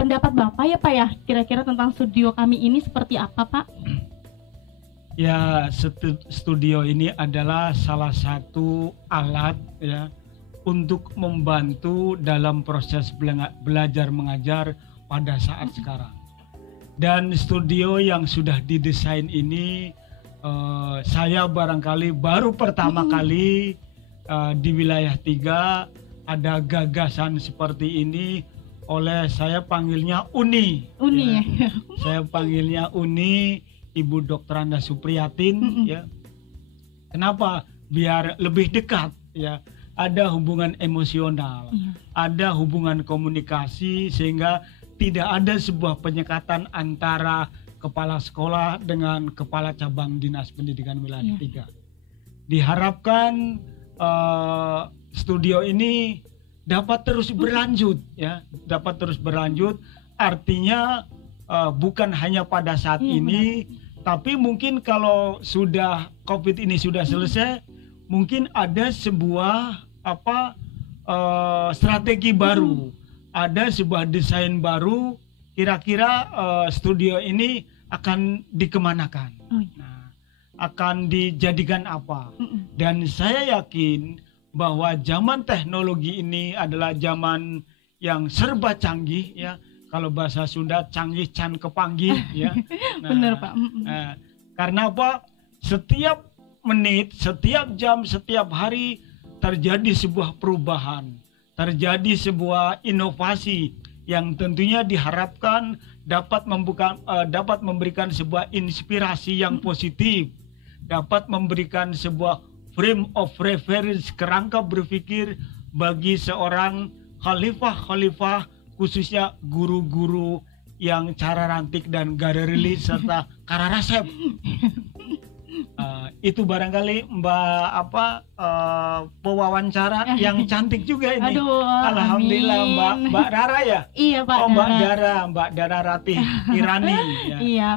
pendapat Bapak ya Pak ya, kira-kira tentang studio kami ini seperti apa Pak? Ya, studio ini adalah salah satu alat ya untuk membantu dalam proses belajar mengajar pada saat sekarang. Dan studio yang sudah didesain ini saya barangkali baru pertama kali di wilayah 3 ada gagasan seperti ini oleh, saya panggilnya Uni. Uni ya. Saya panggilnya Uni, Ibu Dr. Anda Supriyatin ya. Kenapa? Biar lebih dekat ya. Ada hubungan emosional, ada hubungan komunikasi, sehingga tidak ada sebuah penyekatan antara kepala sekolah dengan kepala cabang Dinas Pendidikan Wilayah 3. Diharapkan studio ini dapat terus berlanjut ya, dapat terus berlanjut. Artinya bukan hanya pada saat ini, tapi mungkin kalau sudah COVID ini sudah selesai, mungkin ada sebuah strategi baru, ada sebuah desain baru. Kira-kira studio ini akan dikemanakan, nah, akan dijadikan apa? Dan saya yakin bahwa zaman teknologi ini adalah zaman yang serba canggih ya. Kalau bahasa Sunda, canggih can kepanggih ya. Nah, benar Pak. Karena apa? Setiap menit, setiap jam, setiap hari terjadi sebuah perubahan, terjadi sebuah inovasi yang tentunya diharapkan dapat memberikan sebuah inspirasi yang positif, dapat memberikan sebuah frame of reference, kerangka berpikir bagi seorang khalifah, khususnya guru-guru yang cara rantik dan garerili serta kararasep. Itu barangkali pewawancara yang cantik juga ini. Aduh, alhamdulillah amin. Mbak Dara ya. Iya Pak. Mbak Dara Ratih Irani ya. Iya.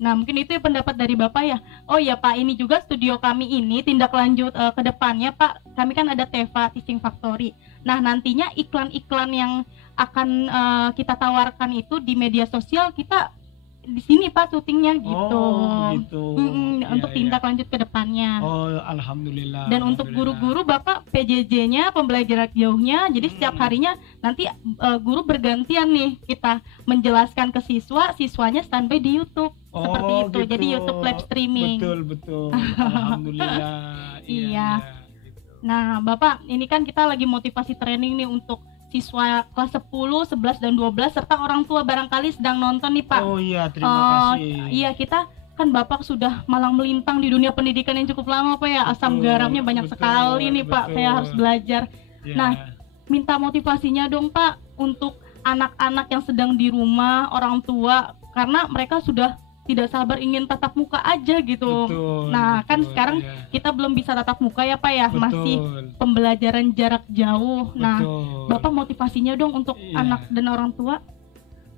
Nah mungkin itu pendapat dari Bapak ya. Oh ya Pak, ini juga studio kami ini tindak lanjut ke depannya Pak. Kami kan ada Teva Teaching Factory. Nah nantinya iklan-iklan yang akan kita tawarkan itu di media sosial, kita di sini Pak syutingnya gitu. Oh gitu. Untuk tindak lanjut ke depannya. Oh alhamdulillah. Dan untuk guru-guru Bapak PJJ-nya, pembelajaran jarak jauhnya. Jadi setiap harinya nanti guru bergantian nih, kita menjelaskan ke siswa, siswanya standby di YouTube. Seperti itu. Gitu. Jadi YouTube live streaming. Betul. Alhamdulillah. Iya. Gitu. Nah, Bapak, ini kan kita lagi motivasi training nih untuk siswa kelas 10, 11 dan 12 serta orang tua barangkali sedang nonton nih, Pak. Oh iya, terima kasih. Iya, kita kan Bapak sudah malang melintang di dunia pendidikan yang cukup lama, Pak ya. Asam garamnya banyak sekali nih, Pak. Saya harus belajar. Yeah. Nah, minta motivasinya dong, Pak, untuk anak-anak yang sedang di rumah, orang tua, karena mereka sudah tidak sabar ingin tatap muka aja gitu. Kan sekarang kita belum bisa tatap muka ya Pak ya, masih pembelajaran jarak jauh. Nah, Bapak motivasinya dong untuk anak dan orang tua.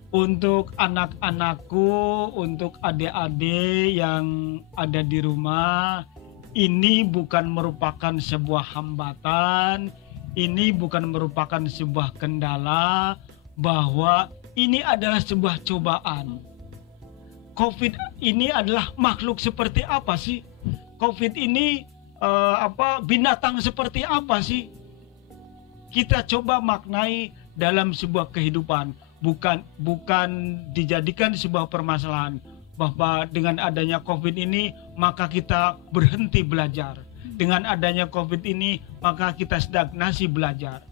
Untuk anak-anakku, untuk adik-adik yang ada di rumah, ini bukan merupakan sebuah hambatan, ini bukan merupakan sebuah kendala, bahwa ini adalah sebuah cobaan. COVID ini adalah makhluk seperti apa sih? COVID ini binatang seperti apa sih? Kita coba maknai dalam sebuah kehidupan, bukan dijadikan sebuah permasalahan bahwa dengan adanya COVID ini maka kita berhenti belajar. Dengan adanya COVID ini maka kita stagnasi belajar.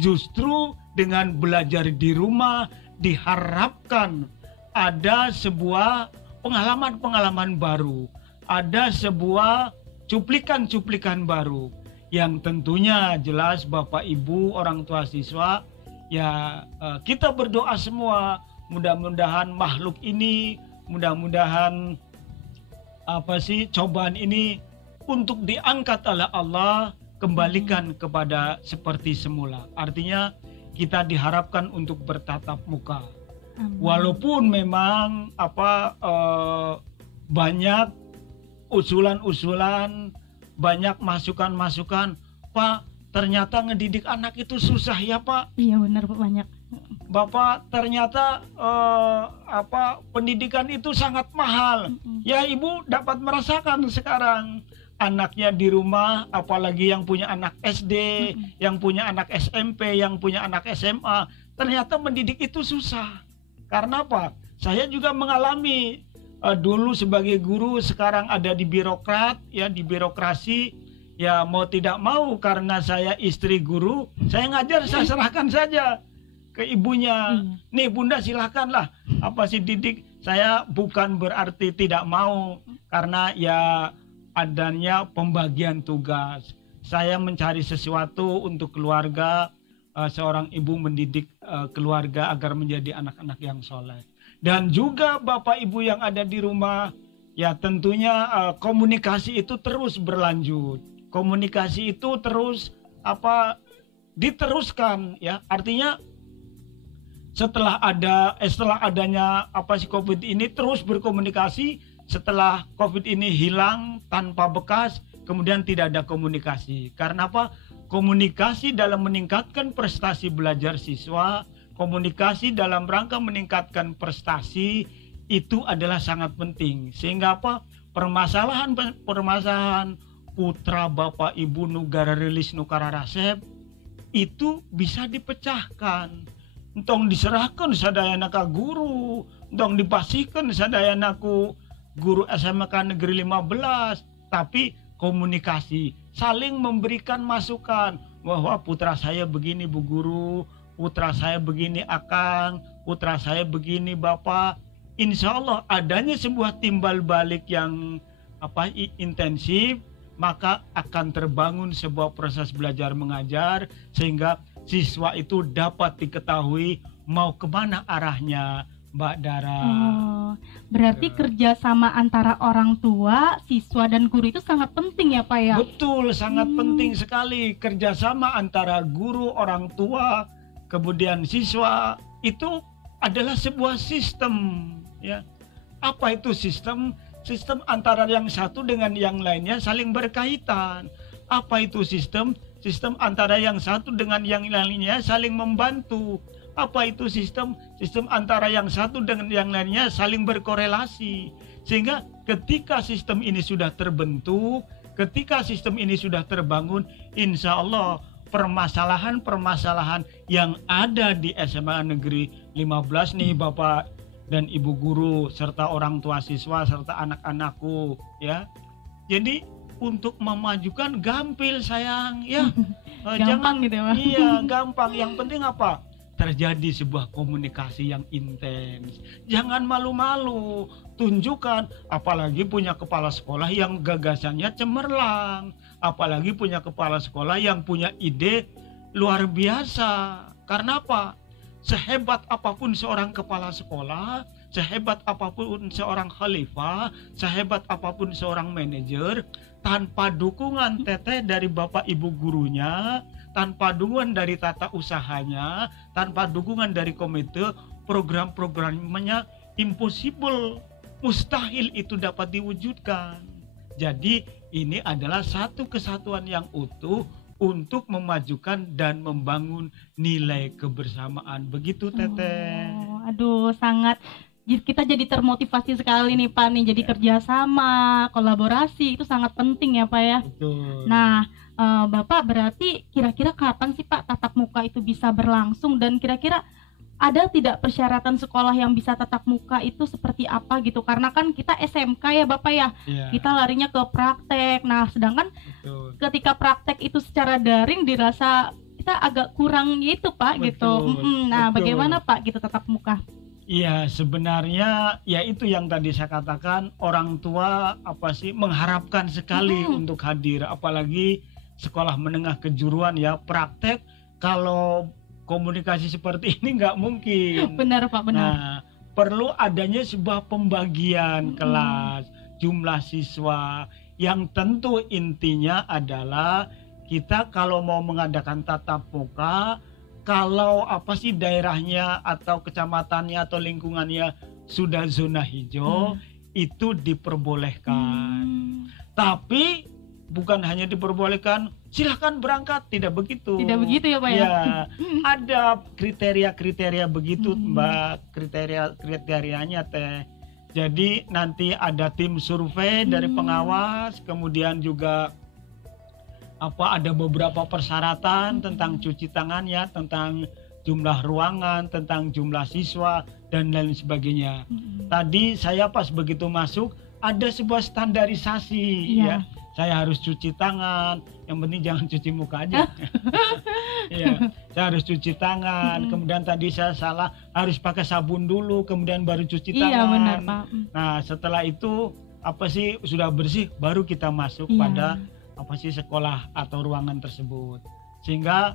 Justru dengan belajar di rumah diharapkan ada sebuah pengalaman-pengalaman baru, ada sebuah cuplikan-cuplikan baru yang tentunya jelas Bapak Ibu orang tua siswa ya, kita berdoa semua mudah-mudahan makhluk ini, mudah-mudahan cobaan ini untuk diangkat oleh Allah, kembalikan kepada seperti semula. Artinya kita diharapkan untuk bertatap muka. Walaupun memang banyak usulan-usulan, banyak masukan-masukan, Pak, ternyata ngedidik anak itu susah ya Pak. Iya benar Pak, banyak. Bapak, ternyata pendidikan itu sangat mahal. Ya Ibu dapat merasakan sekarang anaknya di rumah, apalagi yang punya anak SD, yang punya anak SMP, yang punya anak SMA, ternyata mendidik itu susah. Karena apa? Saya juga mengalami dulu sebagai guru, sekarang ada di birokrat, ya di birokrasi. Ya mau tidak mau, karena saya istri guru, saya ngajar, saya serahkan saja ke ibunya. Nih Bunda silakanlah didik. Saya bukan berarti tidak mau, karena ya adanya pembagian tugas. Saya mencari sesuatu untuk keluarga, seorang ibu mendidik keluarga agar menjadi anak-anak yang soleh. Dan juga Bapak Ibu yang ada di rumah, ya tentunya komunikasi itu terus berlanjut. Komunikasi itu terus diteruskan, ya. Artinya setelah adanya COVID ini terus berkomunikasi. Setelah COVID ini hilang tanpa bekas, kemudian tidak ada komunikasi. Karena apa? Komunikasi dalam meningkatkan prestasi belajar siswa, komunikasi dalam rangka meningkatkan prestasi itu adalah sangat penting. Sehingga apa? Permasalahan putra Bapak Ibu Nugara Rilis Nukara Rasep itu bisa dipecahkan. Entong diserahkan sadayana ka guru, entong dipasihkan sadayana ku guru SMK Negeri 15, tapi komunikasi, saling memberikan masukan bahwa putra saya begini Bu Guru, putra saya begini Akang, putra saya begini Bapak. Insya Allah adanya sebuah timbal balik yang intensif, maka akan terbangun sebuah proses belajar mengajar sehingga siswa itu dapat diketahui mau kemana arahnya, Mbak Dara. Oh, berarti kerjasama antara orang tua, siswa, dan guru itu sangat penting ya Pak ya? Betul, sangat penting sekali. Kerjasama antara guru, orang tua, kemudian siswa, itu adalah sebuah sistem. Ya. Apa itu sistem? Sistem antara yang satu dengan yang lainnya saling berkaitan. Apa itu sistem? Sistem antara yang satu dengan yang lainnya saling membantu. Apa itu sistem? Sistem antara yang satu dengan yang lainnya saling berkorelasi. Sehingga ketika sistem ini sudah terbentuk, ketika sistem ini sudah terbangun, insya Allah permasalahan-permasalahan yang ada di SMA Negeri 15 nih Bapak dan Ibu Guru, serta orang tua siswa, serta anak-anakku, ya. Jadi untuk memajukan gampil sayang, ya. Gampang gitu ya Pak? Iya, gampang. Yang penting apa? Terjadi sebuah komunikasi yang intens. Jangan malu-malu, tunjukkan. Apalagi punya kepala sekolah yang gagasannya cemerlang, apalagi punya kepala sekolah yang punya ide luar biasa. Karena apa? Sehebat apapun seorang kepala sekolah, sehebat apapun seorang khalifah, sehebat apapun seorang manajer, tanpa dukungan teteh dari Bapak Ibu gurunya, tanpa dukungan dari tata usahanya, tanpa dukungan dari komite, program-programnya impossible, mustahil itu dapat diwujudkan. Jadi ini adalah satu kesatuan yang utuh untuk memajukan dan membangun nilai kebersamaan. Begitu teteh. Aduh, sangat kita jadi termotivasi sekali nih Pak nih. Jadi kerjasama, kolaborasi itu sangat penting ya Pak ya. Betul. Nah, Bapak berarti kira-kira kapan sih Pak tatap muka itu bisa berlangsung, dan kira-kira ada tidak persyaratan sekolah yang bisa tatap muka itu seperti apa gitu? Karena kan kita SMK ya Bapak ya, kita larinya ke praktek. Nah, sedangkan ketika praktek itu secara daring dirasa kita agak kurang gitu Pak. Gitu. Nah, bagaimana Pak gitu tatap muka? Iya, sebenarnya ya itu yang tadi saya katakan, orang tua mengharapkan sekali untuk hadir, apalagi sekolah menengah kejuruan ya, praktek kalau komunikasi seperti ini nggak mungkin. Benar Pak, benar. Nah, perlu adanya sebuah pembagian kelas, jumlah siswa, yang tentu intinya adalah kita kalau mau mengadakan tatap muka, kalau daerahnya atau kecamatannya atau lingkungannya sudah zona hijau, itu diperbolehkan. Tapi bukan hanya diperbolehkan, silahkan berangkat. Tidak begitu. Tidak begitu ya Pak ya? Ya, ada kriteria-kriteria begitu Mbak, kriterianya teh. Jadi nanti ada tim survei dari pengawas, kemudian juga ada beberapa persyaratan tentang cuci tangannya, tentang jumlah ruangan, tentang jumlah siswa dan lain sebagainya. Tadi saya pas begitu masuk ada sebuah standarisasi ya. Saya harus cuci tangan, yang penting jangan cuci muka aja. Ya, saya harus cuci tangan. Kemudian tadi saya salah, harus pakai sabun dulu, kemudian baru cuci tangan. Iya benar Pak. Nah setelah itu sudah bersih, baru kita masuk pada sekolah atau ruangan tersebut. Sehingga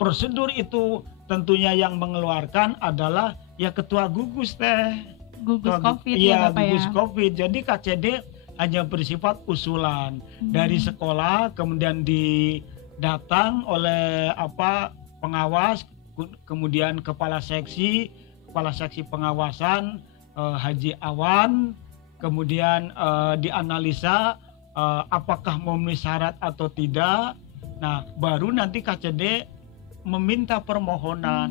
prosedur itu tentunya yang mengeluarkan adalah ya ketua gugus teh. Gugus COVID ya Bapak gugus ya. COVID. Jadi KCD hanya bersifat usulan dari sekolah, kemudian didatang oleh pengawas, kemudian kepala seksi pengawasan Haji Awan, kemudian dianalisa apakah memenuhi syarat atau tidak. Nah baru nanti KCD meminta permohonan,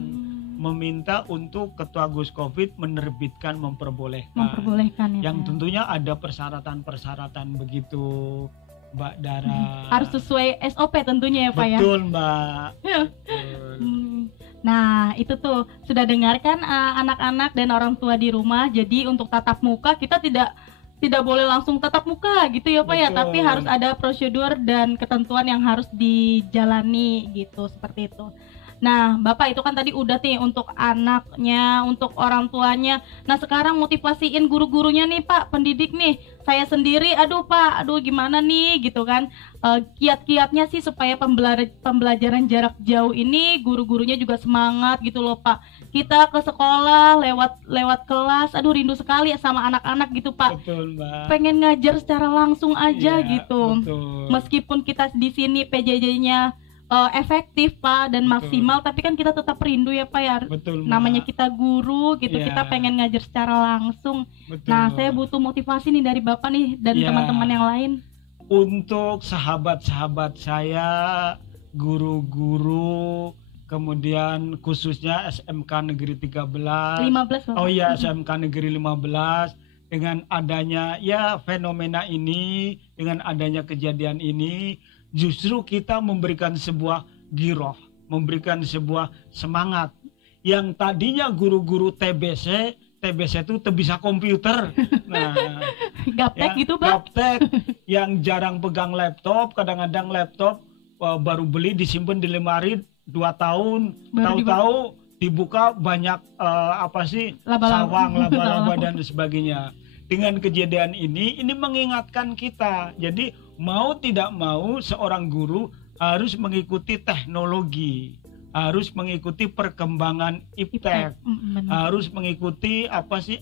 meminta untuk ketua Gus Covid menerbitkan memperbolehkan ya, yang tentunya ada persyaratan begitu Mbak Dara. Harus sesuai SOP tentunya ya Pak ya. Betul Mbak. Betul. Nah itu tuh sudah dengarkan anak-anak dan orang tua di rumah. Jadi untuk tatap muka kita tidak boleh langsung tatap muka gitu ya Pak. Betul. Ya, tapi harus ada prosedur dan ketentuan yang harus dijalani gitu, seperti itu. Nah, Bapak itu kan tadi udah nih untuk anaknya, untuk orang tuanya. Nah, sekarang motivasiin guru-gurunya nih Pak, pendidik nih. Saya sendiri, aduh Pak, aduh gimana nih gitu kan. Kiat-kiatnya sih supaya pembelajaran jarak jauh ini guru-gurunya juga semangat gitu loh Pak. Kita ke sekolah lewat kelas, aduh rindu sekali sama anak-anak gitu Pak. Betul, Mbak. Pengen ngajar secara langsung aja gitu. Betul. Meskipun kita di sini PJJ-nya efektif Pak dan maksimal, tapi kan kita tetap rindu ya Pak ya. Betul, namanya kita guru gitu, kita pengen ngajar secara langsung. Betul. Nah saya butuh motivasi nih dari Bapak nih dan teman-teman yang lain. Untuk sahabat-sahabat saya, guru-guru, kemudian khususnya SMK Negeri 15 Bapak. Oh iya, SMK Negeri 15, dengan adanya fenomena ini, dengan adanya kejadian ini, justru kita memberikan sebuah giroh, memberikan sebuah semangat. Yang tadinya guru-guru TBC itu bisa komputer. Nah, gaptek gitu Pak. Gaptek yang jarang pegang laptop, kadang-kadang laptop baru beli disimpan di lemari 2 tahun, tahu-tahu dibuka banyak sawang, laba-laba dan sebagainya. Dengan kejadian ini mengingatkan kita. Jadi mau tidak mau seorang guru harus mengikuti teknologi, harus mengikuti perkembangan iptek, harus mengikuti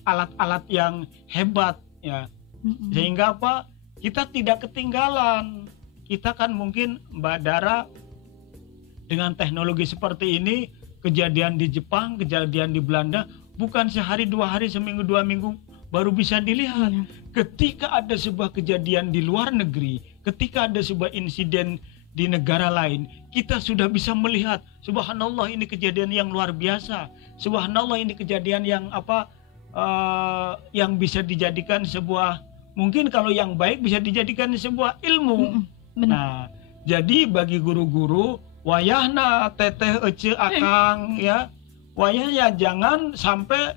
alat-alat yang hebat ya. Sehingga kita tidak ketinggalan. Kita kan mungkin Mbak Dara dengan teknologi seperti ini, kejadian di Jepang, kejadian di Belanda bukan sehari 2 hari, seminggu 2 minggu baru bisa dilihat. Ketika ada sebuah kejadian di luar negeri, ketika ada sebuah insiden di negara lain, kita sudah bisa melihat, subhanallah ini kejadian yang luar biasa, subhanallah ini kejadian yang yang bisa dijadikan sebuah, mungkin kalau yang baik bisa dijadikan sebuah ilmu. Nah, jadi bagi guru-guru, wayahna teteh ece akang ya, wayahnya jangan sampai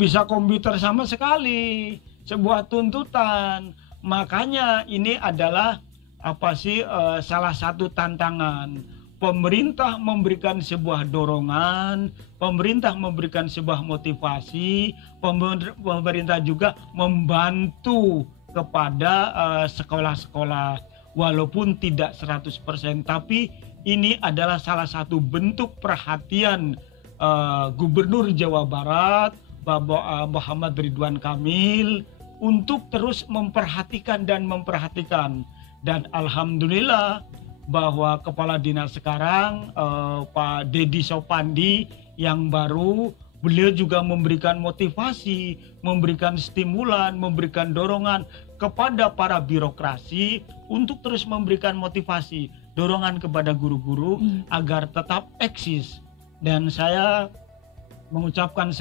bisa komputer sama sekali, sebuah tuntutan. Makanya ini adalah salah satu tantangan. Pemerintah memberikan sebuah dorongan, pemerintah memberikan sebuah motivasi, pemerintah juga membantu kepada sekolah-sekolah walaupun tidak 100%, tapi ini adalah salah satu bentuk perhatian Gubernur Jawa Barat Bapak Muhammad Ridwan Kamil untuk terus memperhatikan. Dan alhamdulillah bahwa kepala dinas sekarang Pak Dedi Sopandi yang baru beliau juga memberikan motivasi, memberikan stimulan, memberikan dorongan kepada para birokrasi untuk terus memberikan motivasi, dorongan kepada guru-guru agar tetap eksis. Dan saya mengucapkan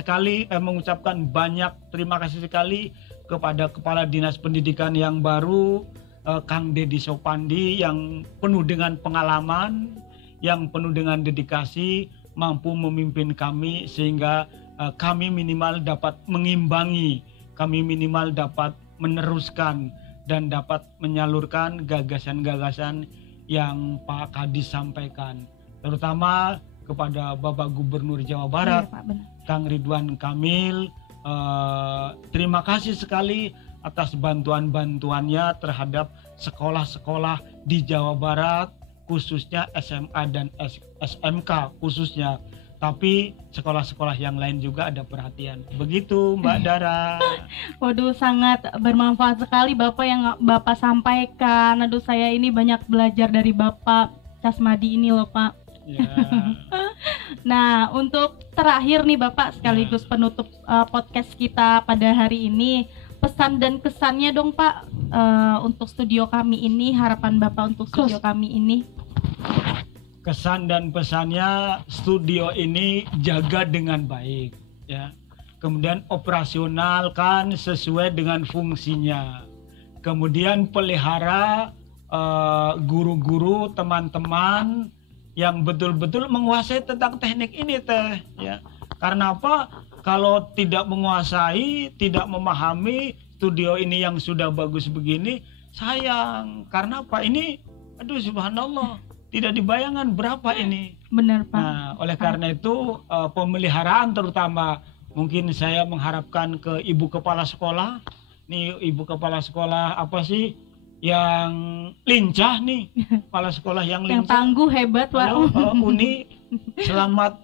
banyak terima kasih sekali kepada Kepala Dinas Pendidikan yang baru, Kang Dedi Sopandi, yang penuh dengan pengalaman, yang penuh dengan dedikasi, mampu memimpin kami sehingga kami minimal dapat mengimbangi, kami minimal dapat meneruskan dan dapat menyalurkan gagasan-gagasan yang Pak Kadis sampaikan, terutama kepada Bapak Gubernur Jawa Barat, Kang Ridwan Kamil. Terima kasih sekali atas bantuan-bantuannya terhadap sekolah-sekolah di Jawa Barat, khususnya SMA dan SMK khususnya, tapi sekolah-sekolah yang lain juga ada perhatian. Begitu Mbak Dara. Waduh, sangat bermanfaat sekali Bapak yang Bapak sampaikan. Aduh, saya ini banyak belajar dari Bapak Kasmadi ini loh Pak. Ya. Nah, untuk terakhir nih Bapak, sekaligus penutup podcast kita pada hari ini, pesan dan kesannya dong Pak, untuk studio kami ini, harapan Bapak untuk studio kami ini. Kesan dan pesannya, studio ini jaga dengan baik ya. Kemudian operasionalkan sesuai dengan fungsinya. Kemudian pelihara guru-guru, teman-teman yang betul-betul menguasai tentang teknik ini teh ya. Karena apa? Kalau tidak menguasai, tidak memahami studio ini yang sudah bagus begini, sayang. Karena apa? Ini aduh subhanallah, tidak dibayangkan berapa ini. Benar Pak. Nah, oleh karena itu pemeliharaan terutama, mungkin saya mengharapkan ke Ibu Kepala Sekolah. Nih Ibu Kepala Sekolah apa sih yang lincah nih, kepala sekolah yang lincah, yang tangguh, hebat Pak. Uni, selamat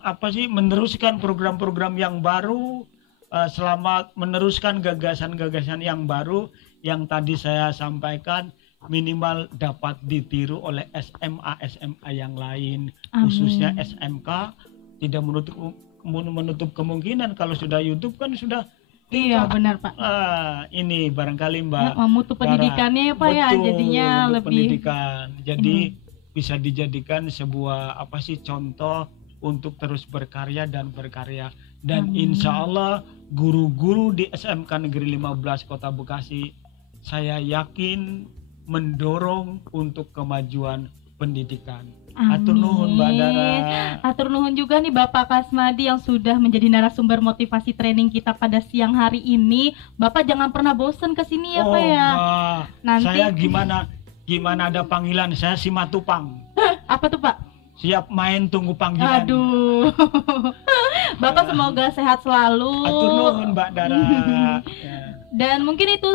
meneruskan program-program yang baru, selamat meneruskan gagasan-gagasan yang baru yang tadi saya sampaikan, minimal dapat ditiru oleh SMA yang lain. Amin. Khususnya SMK, tidak menutup kemungkinan kalau sudah YouTube kan sudah. Iya benar Pak. Ini barangkali Mbak mutu pendidikannya ya Pak, betul, ya jadinya lebih pendidikan. Jadi bisa dijadikan sebuah contoh untuk terus berkarya dan berkarya. Dan insya Allah guru-guru di SMK Negeri 15 Kota Bekasi, saya yakin mendorong untuk kemajuan pendidikan. Atur nuhun Mbak Dara. Atur nuhun juga nih Bapak Kasmadi yang sudah menjadi narasumber motivasi training kita pada siang hari ini. Bapak jangan pernah bosan ke sini ya Pak ya. Nanti saya gimana ada panggilan, saya si Matupang. Apa tuh Pak? Siap main, tunggu panggilan. Aduh. Bapak semoga sehat selalu. Atur nuhun Mbak Dara. Dan mungkin itu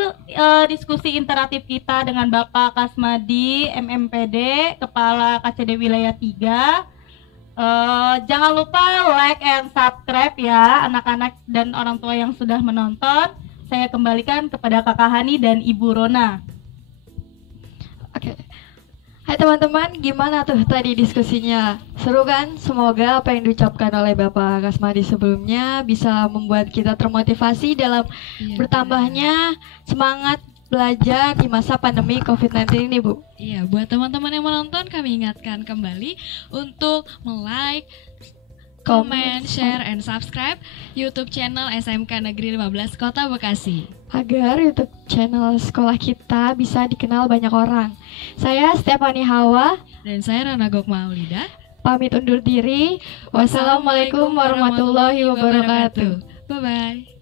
diskusi interaktif kita dengan Bapak Kasmadi, MMPD, Kepala KCD Wilayah 3. Jangan lupa like and subscribe ya anak-anak dan orang tua yang sudah menonton. Saya kembalikan kepada Kakak Hani dan Ibu Rona. Oke. Hai teman-teman, gimana tuh tadi diskusinya? Seru kan? Semoga apa yang diucapkan oleh Bapak Kasmadi sebelumnya bisa membuat kita termotivasi dalam bertambahnya semangat belajar di masa pandemi COVID-19 ini, Bu. Iya, buat teman-teman yang menonton, kami ingatkan kembali untuk like, comment, share, and subscribe YouTube channel SMK Negeri 15 Kota Bekasi, agar YouTube channel sekolah kita bisa dikenal banyak orang. Saya Stephanie Hawa dan saya Rana Gokma Maulida pamit undur diri. Wassalamualaikum warahmatullahi wabarakatuh. Bye-bye.